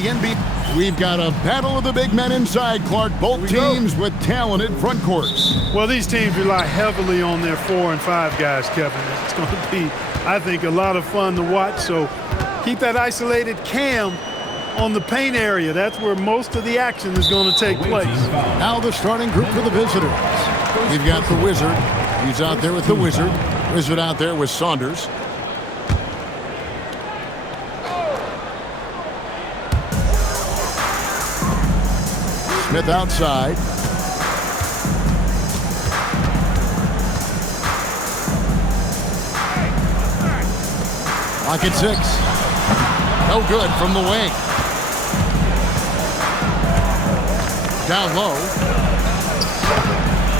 the NBA. We've got a battle of the big men inside, Clark. Both teams with talented front courts. Well, these teams rely heavily on their 4 and 5 guys, Kevin. It's going to be, I think, a lot of fun to watch. So keep that isolated Cam on the paint area. That's where most of the action is going to take place. Now the starting group for the visitors. You've got the Wizard. He's out there with the Wizard. Wizard out there with Saunders. Smith outside. Lock at 6. No good from the wing. Down low.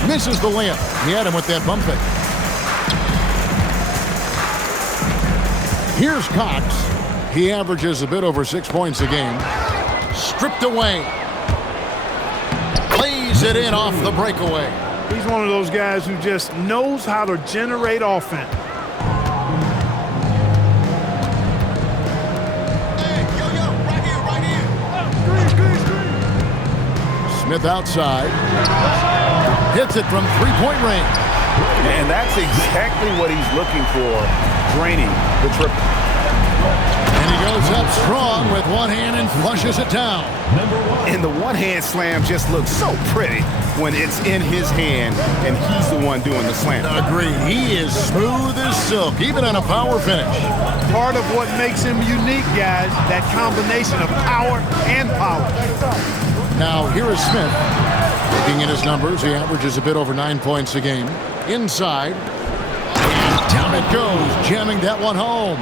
Misses the layup. He had him with that bump fake. Here's Cox. He averages a bit over 6 points a game. Stripped away. Lays it in off the breakaway. He's one of those guys who just knows how to generate offense. Smith outside. Hits it from three-point range. And that's exactly what he's looking for, draining the triple. And he goes up strong with one hand and flushes it down. And the one-hand slam just looks so pretty when it's in his hand and he's the one doing the slam. Agreed. He is smooth as silk, even on a power finish. Part of what makes him unique, guys, that combination of power and power. Now, here is Smith. Looking at his numbers, he averages a bit over 9 points a game. Inside. And down it goes, jamming that one home.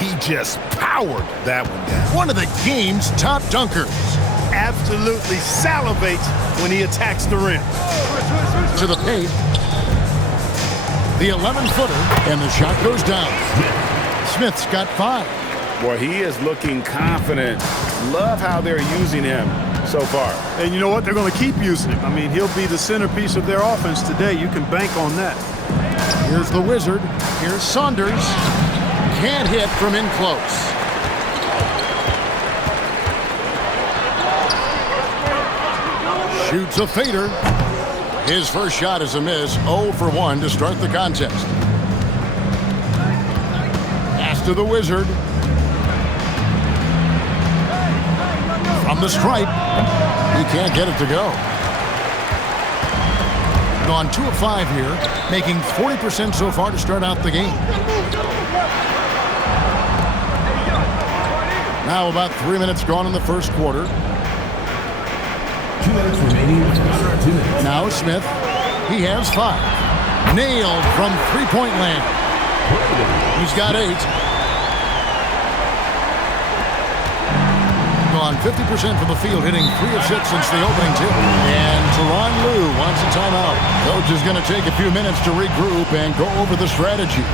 He just powered that one down. One of the game's top dunkers. Absolutely salivates when he attacks the rim. To the paint. The 11-footer, and the shot goes down. Smith's got 5. Boy, he is looking confident. Love how they're using him so far. And you know what? They're going to keep using him. I mean, he'll be the centerpiece of their offense today. You can bank on that. Here's the Wizard. Here's Saunders. Can't hit from in close. Shoots a fader. His first shot is a miss. 0 for 1 to start the contest. Pass to the Wizard. From the stripe. He can't get it to go. Gone 2 of 5 here, making 40% so far to start out the game. Now about 3 minutes gone in the first quarter. 2 minutes remaining. 2 minutes. Now Smith. He has 5. Nailed from three-point land. He's got 8. Gone 50% from the field, hitting 3 of 6 since the opening tip. And Tyronn Lue wants a timeout. Coach is going to take a few minutes to regroup and go over the strategy.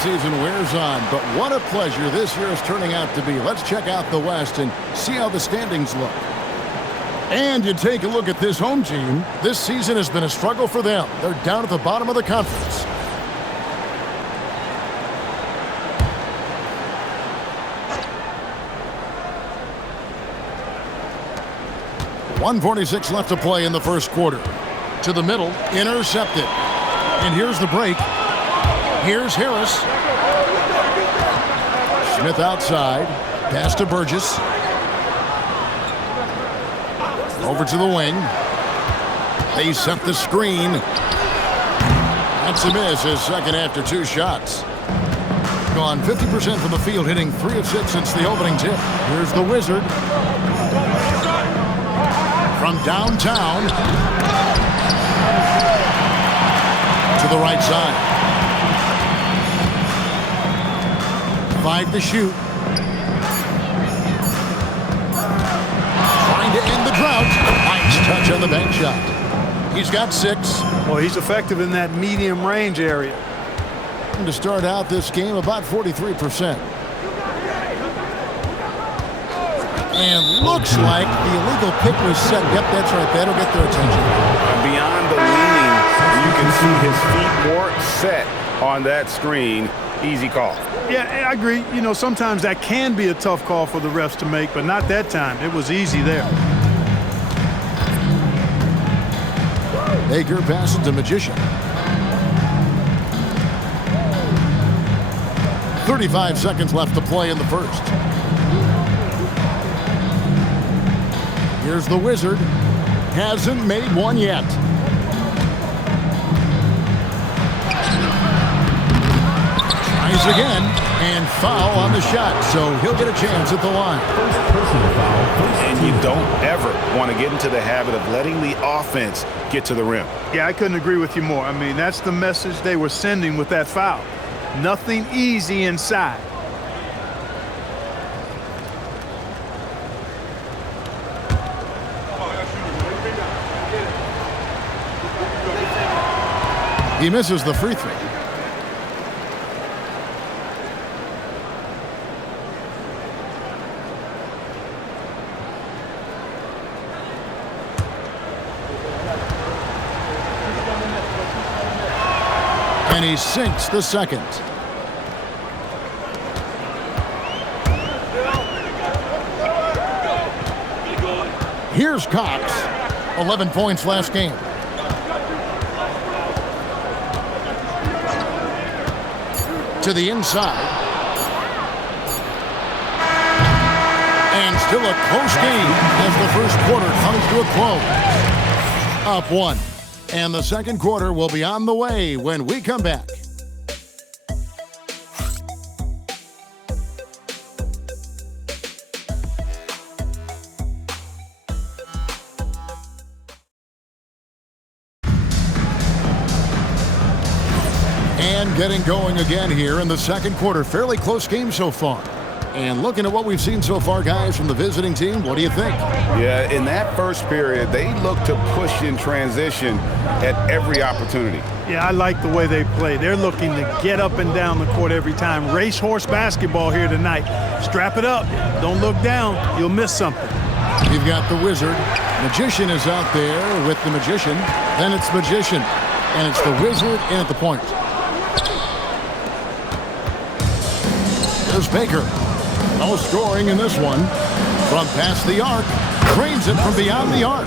Season wears on, but what a pleasure this year is turning out to be. Let's check out the West and see how the standings look. And you take a look at this home team. This season has been a struggle for them. They're down at the bottom of the conference. 1:46 left to play in the first quarter. To the middle, intercepted. And here's the break. Here's Harris. Smith outside. Pass to Burgess. Over to the wing. They set the screen. That's a miss, his second after 2 shots. Gone 50% from the field, hitting 3 of 6 since the opening tip. Here's the Wizard. From downtown to the right side. 5 to shoot. Trying to end the drought. Nice touch on the bank shot. He's got 6. Well, he's effective in that medium range area. And to start out this game, about 43%. And looks like the illegal pick was set. Yep, that's right. That'll get their attention. Beyond the leaning, you can see his feet more set on that screen. Easy call. Yeah, I agree. You know, sometimes that can be a tough call for the refs to make, but not that time. It was easy there. Baker passes to Magician. 35 seconds left to play in the first. Here's the Wizard. Hasn't made one yet. Tries again, and foul on the shot, so he'll get a chance at the line. Personal foul. And you don't ever want to get into the habit of letting the offense get to the rim. Yeah, I couldn't agree with you more. I mean, that's the message they were sending with that foul. Nothing easy inside. He misses the free throw. And he sinks the second. Here's Cox. 11 points last game. To the inside. And still a close game as the first quarter comes to a close. Up 1. And the second quarter will be on the way when we come back. And getting going again here in the second quarter. Fairly close game so far. And looking at what we've seen so far, guys, from the visiting team, what do you think? Yeah, in that first period, they looked to push in transition at every opportunity. Yeah, I like the way they play. They're looking to get up and down the court every time. Racehorse basketball here tonight. Strap it up. Don't look down. You'll miss something. You've got the Wizard. Magician is out there with the Magician. Then it's Magician. And it's the Wizard in at the point. There's Baker. No scoring in this one. From past the arc. Drains it from beyond the arc.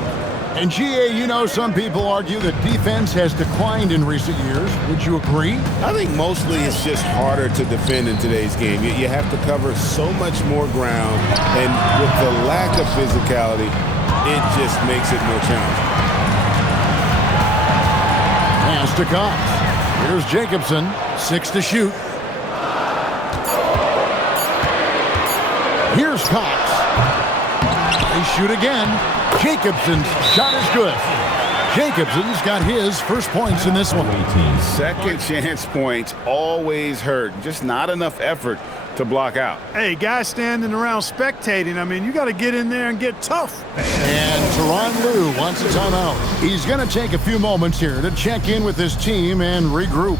And GA, you know, some people argue that defense has declined in recent years. Would you agree? I think mostly it's just harder to defend in today's game. You have to cover so much more ground, and with the lack of physicality, it just makes it more challenging. Pass to Cox. Here's Jacobson. 6 to shoot. Here's Cox. They shoot again. Jacobson's shot is good. Jacobson's got his first points in this one. Second chance points always hurt. Just not enough effort to block out. Hey, guys standing around spectating, I mean, you got to get in there and get tough. And Tyronn Lue wants a timeout. He's going to take a few moments here to check in with his team and regroup.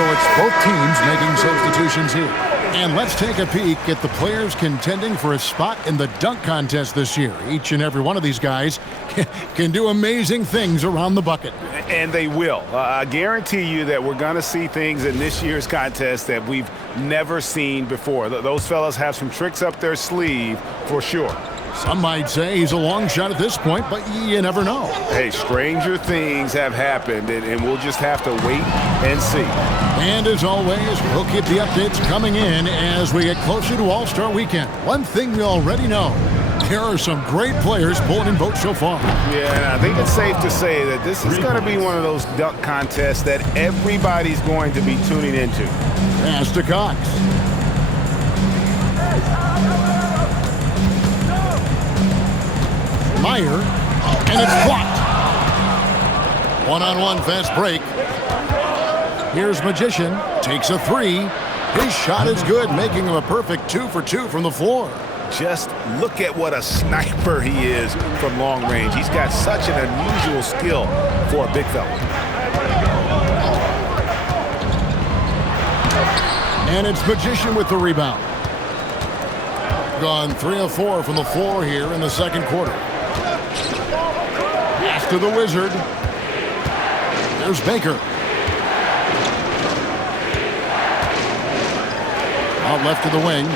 So it's both teams making substitutions here. And let's take a peek at the players contending for a spot in the dunk contest this year. Each and every one of these guys can do amazing things around the bucket. And they will. I guarantee you that we're going to see things in this year's contest that we've never seen before. Those fellas have some tricks up their sleeve for sure. Some might say he's a long shot at this point, but you never know. Hey, stranger things have happened, and we'll just have to wait and see. And as always, we'll keep the updates coming in as we get closer to All-Star Weekend. One thing we already know, there are some great players pulling in boats so far. Yeah, and I think it's safe to say that this is going to be one of those dunk contests that everybody's going to be tuning into. Pass to Cox. Meyer, and it's blocked. One-on-one fast break. Here's Magician, takes a three. His shot is good, making him a perfect 2 for 2 from the floor. Just look at what a sniper he is from long range. He's got such an unusual skill for a big fella. And it's Magician with the rebound. Gone 3 of 4 from the floor here in the second quarter. Pass to the Wizard. There's Baker. Out left to the wing.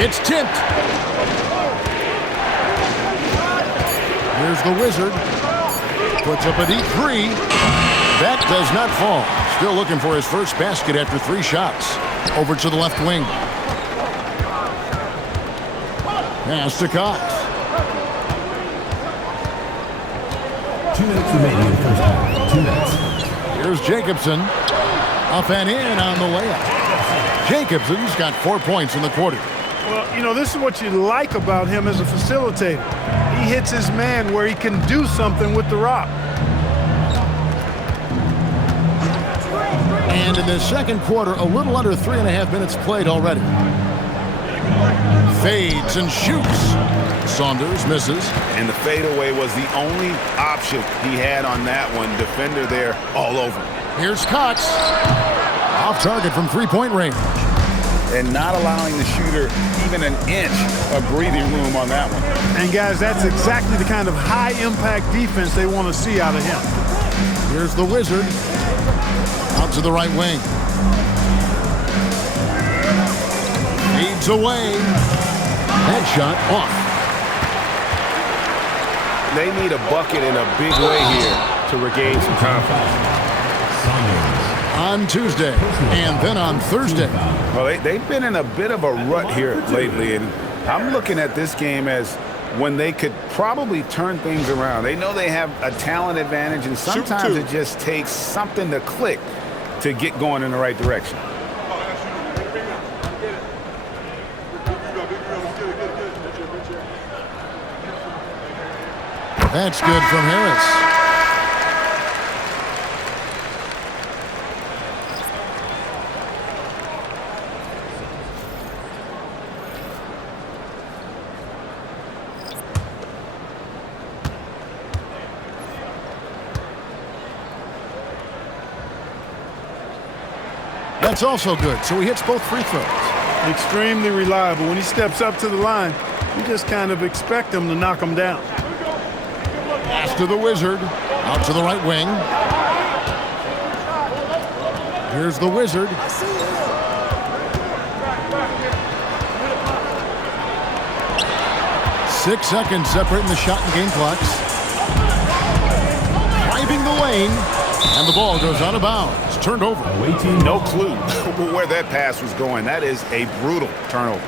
It's tipped. Here's the Wizard. Puts up a deep three. That does not fall. Still looking for his first basket after 3 shots. Over to the left wing. Pass to Cox. 2 minutes remaining in the first half. 2 minutes. Here's Jacobson. Up and in on the layup. Jacobson's got 4 points in the quarter. Well, you know, this is what you like about him as a facilitator. He hits his man where he can do something with the rock. And in the second quarter, a little under 3.5 minutes played already. Fades and shoots. Saunders misses. And the fadeaway was the only option he had on that one. Defender there all over. Here's Cox. Off target from 3-point range. And not allowing the shooter even an inch of breathing room on that one. And guys, that's exactly the kind of high-impact defense they want to see out of him. Here's the Wizard. Out to the right wing. Feeds away. Headshot off. They need a bucket in a big way here to regain some confidence. On Tuesday and then on Thursday. Well, they've been in a bit of a rut here lately, and I'm looking at this game as when they could probably turn things around. They know they have a talent advantage, and sometimes it just takes something to click to get going in the right direction. That's good from Harris. That's also good, so he hits both free throws. Extremely reliable. When he steps up to the line, you just kind of expect him to knock him down. Pass to the Wizard. Out to the right wing. Here's the Wizard. Six seconds separating the shot and game clocks. Driving the lane. And the ball goes out of bounds. Turned over. No clue where that pass was going. That is a brutal turnover.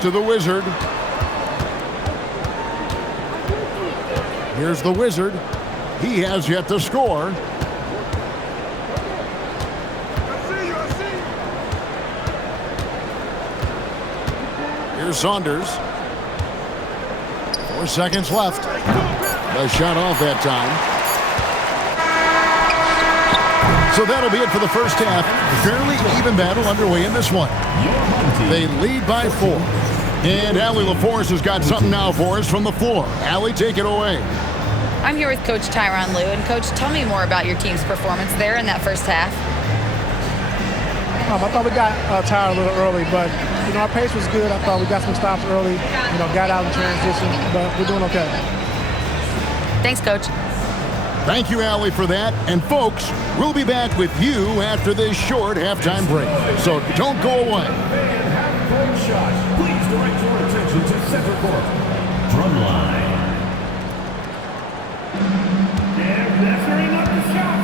To the Wizard. Here's the Wizard. He has yet to score. Here's Saunders. 4 seconds left. A shot off that time. So that'll be it for the first half. Fairly even battle underway in this one. They lead by 4. And Allie LaForce has got something now for us from the floor. Allie, take it away. I'm here with Coach Tyronn Lue. And, Coach, tell me more about your team's performance there in that first half. I thought we got tired a little early, but, our pace was good. I thought we got some stops early, got out in transition, but we're doing okay. Thanks, Coach. Thank you, Allie, for that. And, folks, we'll be back with you after this short halftime break. So don't go away. Please direct your attention to center court. Drumline. They're measuring up the shot.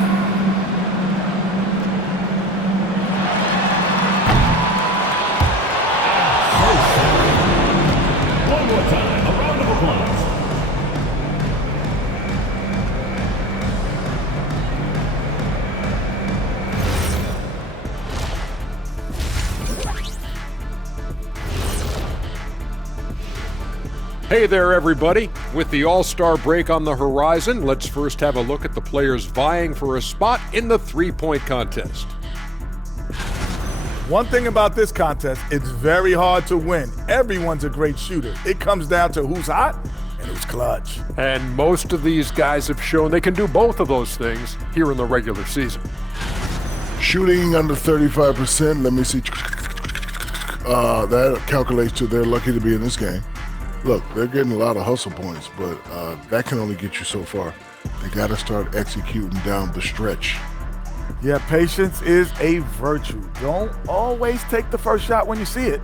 One more time, a round of applause. Hey there, everybody. With the All-Star break on the horizon, let's first have a look at the players vying for a spot in the three-point contest. One thing about this contest, it's very hard to win. Everyone's a great shooter. It comes down to who's hot and who's clutch. And most of these guys have shown they can do both of those things here in the regular season. Shooting under 35%, let me see. That calculates to they're lucky to be in this game. Look, they're getting a lot of hustle points, but that can only get you so far. They got to start executing down the stretch. Yeah, patience is a virtue. Don't always take the first shot when you see it.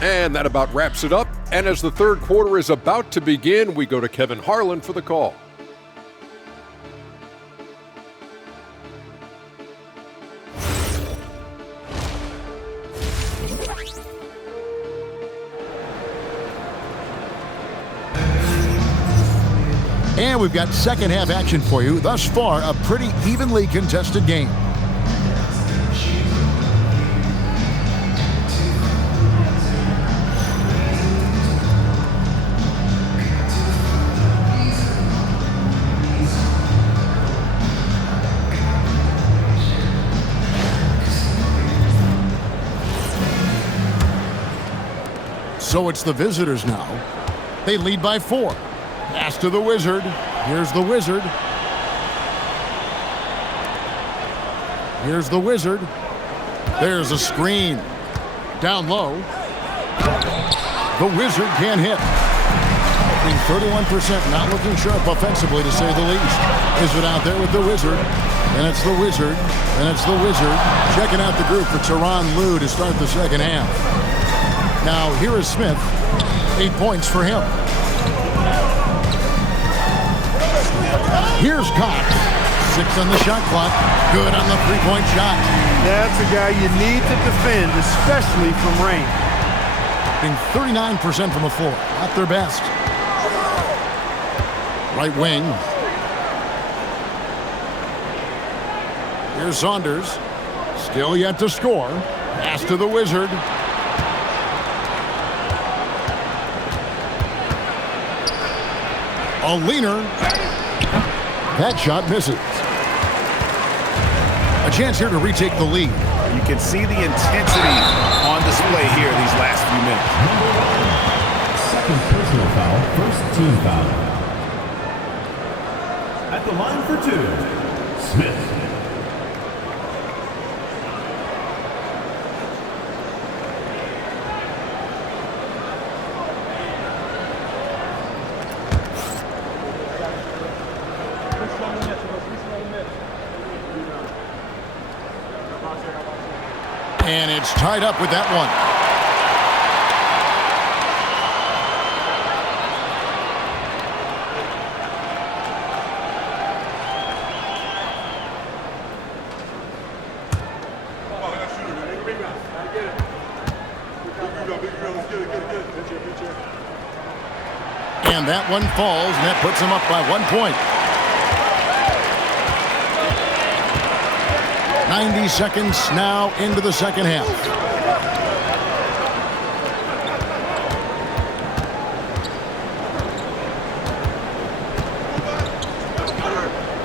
And that about wraps it up. And as the third quarter is about to begin, we go to Kevin Harlan for the call. And we've got second half action for you. Thus far, a pretty evenly contested game. So it's the visitors now. They lead by 4. Pass to the Wizard. Here's the Wizard. Here's the Wizard. There's a screen. Down low. The Wizard can't hit. Being 31%, not looking sharp offensively, to say the least. Wizard out there with the Wizard. And it's the Wizard. And it's the Wizard. Checking out the group for Tyronn Lue to start the second half. Now, here is Smith. 8 points for him. Here's Cox. 6 on the shot clock. Good on the three-point shot. That's a guy you need to defend, especially from range. Being 39% from the floor. Not their best. Right wing. Here's Saunders. Still yet to score. Pass to the Wizard. A leaner. That shot misses. A chance here to retake the lead. You can see the intensity on display here these last few minutes. Second personal foul, first team foul. At the line for 2, Smith. And it's tied up with that one. And that one falls, and that puts him up by 1 point. 90 seconds now into the second half.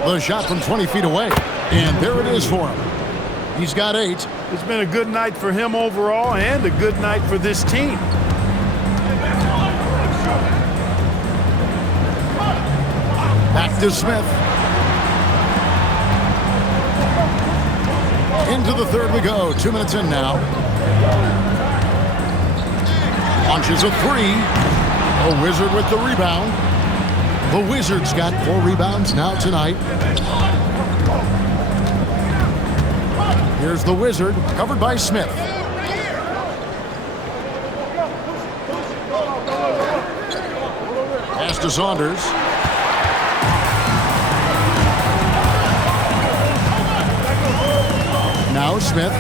The shot from 20 feet away. And there it is for him. He's got 8. It's been a good night for him overall and a good night for this team. Back to Smith. Into the third we go. 2 minutes in now. Launches a 3. A Wizard with the rebound. The Wizards got 4 rebounds now tonight. Here's the Wizard, covered by Smith. Pass to Saunders. Now Smith.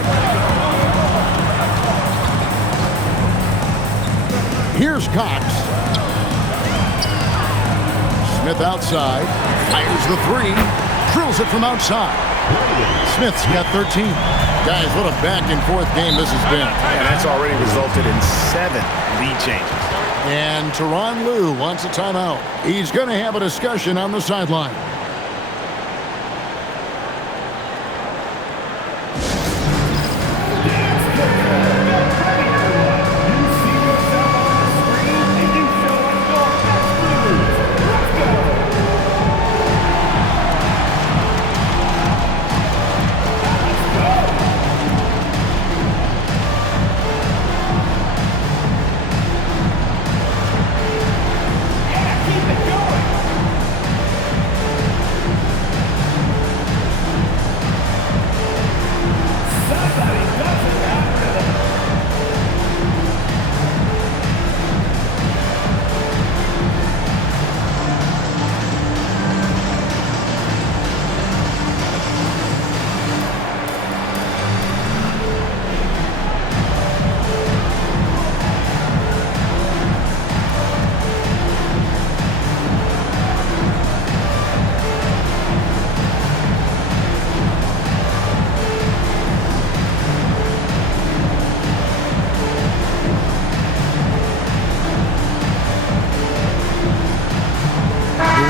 Here's Cox. Smith outside. Fires the 3. Drills it from outside. Smith's got 13. Guys, what a back-and-forth game this has been. And that's already resulted in 7 lead changes. And Tyronn Lue wants a timeout. He's going to have a discussion on the sideline.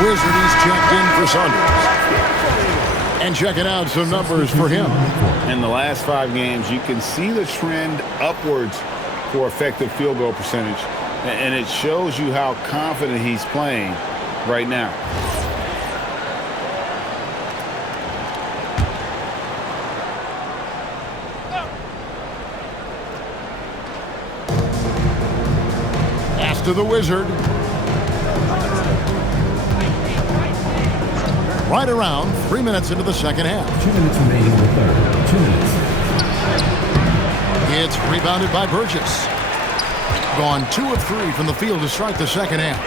Wizard, he's checked in for Saunders. And checking out some numbers for him. In the last 5 games, you can see the trend upwards for effective field goal percentage. And it shows you how confident he's playing right now. Pass to the Wizard. Right around 3 minutes into the second half. 2 minutes remaining in the third. 2 minutes. It's rebounded by Burgess. Gone 2 of 3 from the field to start the second half.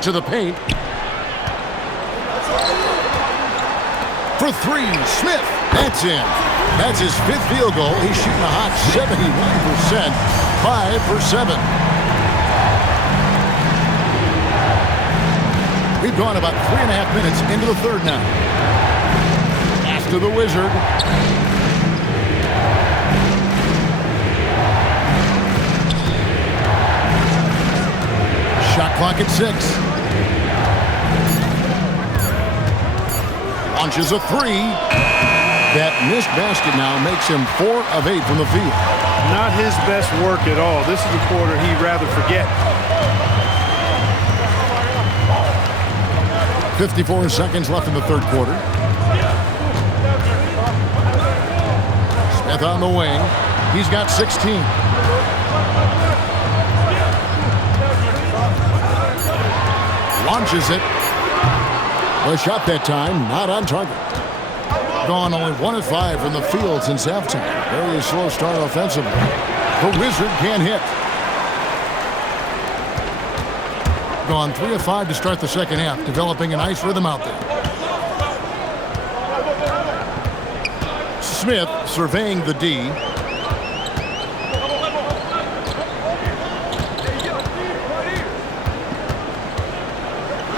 To the paint. For 3, Smith. That's in. That's his 5th field goal. He's shooting a hot 71%. 5 for 7. We've gone about 3.5 minutes into the third now. Pass to the Wizard. Shot clock at 6. Launches a 3. That missed basket now makes him 4 of 8 from the field. Not his best work at all. This is a quarter he'd rather forget. 54 seconds left in the third quarter. Smith on the wing. He's got 16. Launches it. The shot that time, not on target. Gone only 1 of 5 from the field since halftime. Very slow start offensively. The Wizard can't hit. Gone 3 of 5 to start the second half, developing a nice rhythm out there. Smith surveying the D.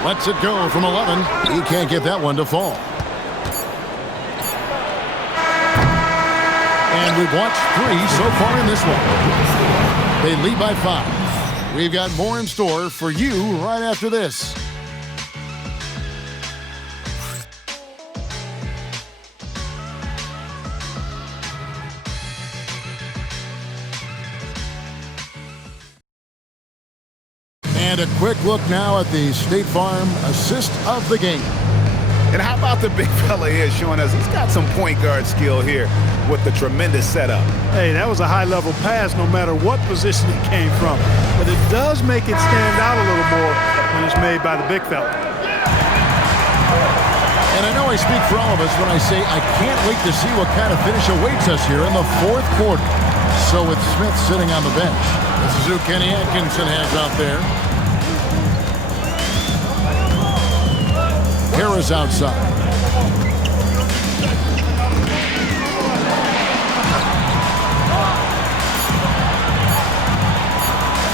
Lets it go from 11. He can't get that one to fall. And we've watched 3 so far in this one. They lead by 5. We've got more in store for you right after this. And a quick look now at the State Farm assist of the game. And how about the big fella here showing us he's got some point guard skill here with the tremendous setup. Hey, that was a high-level pass no matter what position it came from. But it does make it stand out a little more when it's made by the big fella. And I know I speak for all of us when I say I can't wait to see what kind of finish awaits us here in the fourth quarter. So with Smith sitting on the bench, this is who Kenny Atkinson has out there. Harris outside.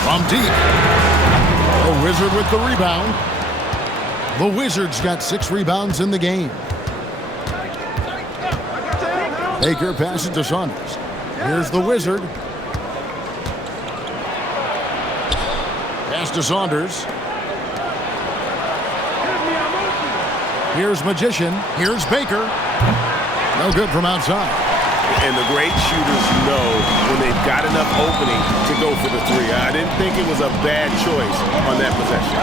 From deep. The Wizard with the rebound. The Wizards got 6 rebounds in the game. Baker passes to Saunders. Here's the Wizard. Pass to Saunders. Here's Magician. Here's Baker. No good from outside. And the great shooters know when they've got enough opening to go for the three. I didn't think it was a bad choice on that possession.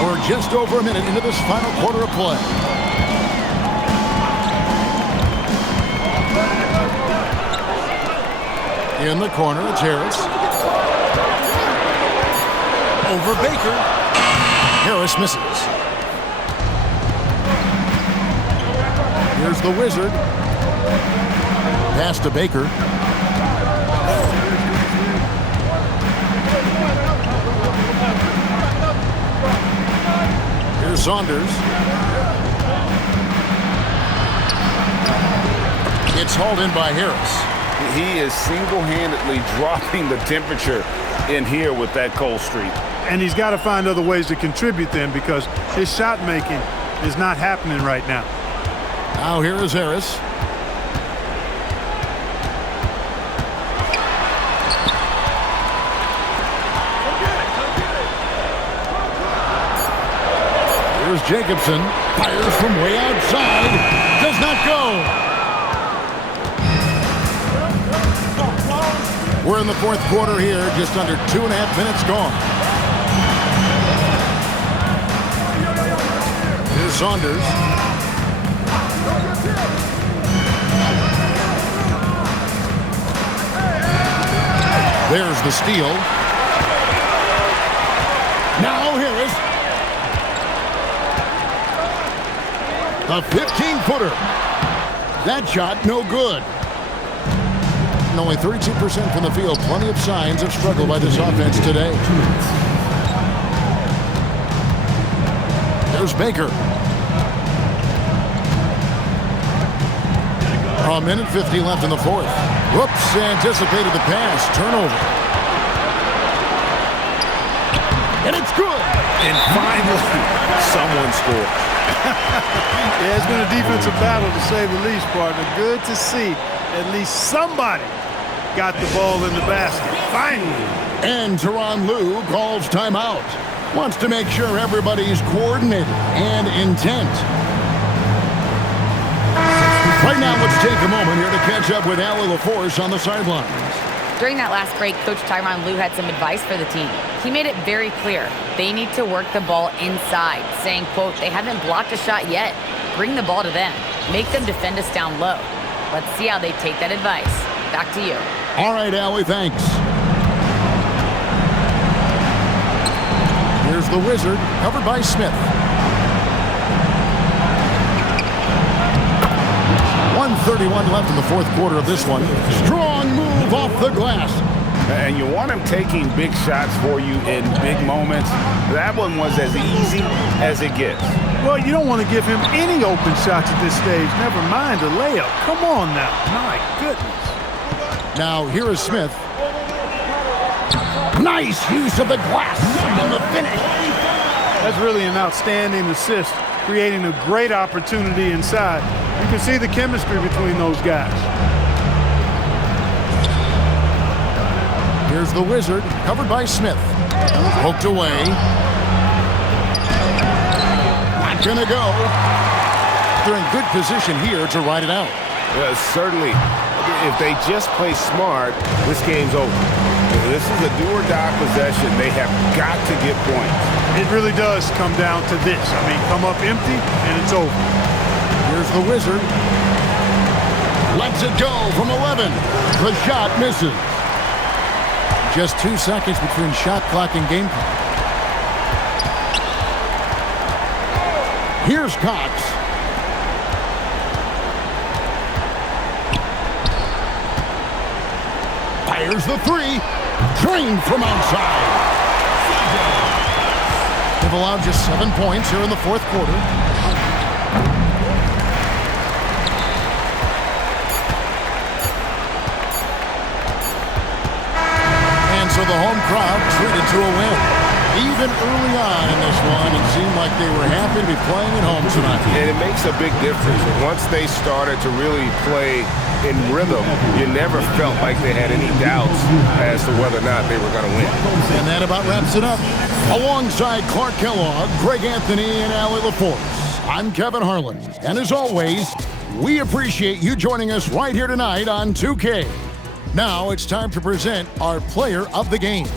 We're just over a minute into this final quarter of play. In the corner, it's Harris. Over Baker. Harris misses. Here's the Wizard. Pass to Baker. Here's Saunders. It's hauled in by Harris. He is single-handedly dropping the temperature in here with that cold streak. And he's got to find other ways to contribute then because his shot making is not happening right now. Now here is Harris. Here's Jacobson. Fires from way outside. Does not go. We're in the fourth quarter here. Just under 2.5 minutes gone. Here's Saunders. There's the steal. Now Harris. A 15-footer. That shot no good. And only 32% from the field. Plenty of signs of struggle by this offense today. There's Baker. A minute 50 left in the fourth. Whoops, anticipated the pass. Turnover. And it's good. And finally, someone scored. Yeah, it's been a defensive battle to say the least, partner. Good to see at least somebody got the ball in the basket. Finally. And Tyronn Lue calls timeout. Wants to make sure everybody's coordinated and intent. Right now, let's take a moment here to catch up with Allie LaForce on the sidelines. During that last break, Coach Tyronn Lue had some advice for the team. He made it very clear they need to work the ball inside, saying, quote, they haven't blocked a shot yet. Bring the ball to them. Make them defend us down low. Let's see how they take that advice. Back to you. All right, Allie, thanks. Here's the Wizard, covered by Smith. 1:31 left in the fourth quarter of this one. Strong move off the glass. And you want him taking big shots for you in big moments. That one was as easy as it gets. Well, you don't want to give him any open shots at this stage. Never mind a layup. Come on now. My goodness. Now, here is Smith. Nice use of the glass in the finish. That's really an outstanding assist, creating a great opportunity inside. You can see the chemistry between those guys. Here's the Wizard, covered by Smith. Poked away. Not going to go. They're in good position here to ride it out. Certainly, if they just play smart, this game's over. This is a do-or-die possession. They have got to get points. It really does come down to this. I mean, come up empty, and it's over. Here's the Wizard. Lets it go from 11. The shot misses. Just 2 seconds between shot clock and game clock. Here's Cox. Fires the three. Drained from outside. They've allowed just 7 points here in the fourth quarter. And so the home crowd treated to a win. Even early on in this one, it seemed like they were happy to be playing at home tonight. And it makes a big difference. Once they started to really play in rhythm, you never felt like they had any doubts as to whether or not they were going to win. And that about wraps it up. Alongside Clark Kellogg, Greg Anthony, and Allie LaForce, I'm Kevin Harlan. And as always, we appreciate you joining us right here tonight on 2K. Now it's time to present our player of the game.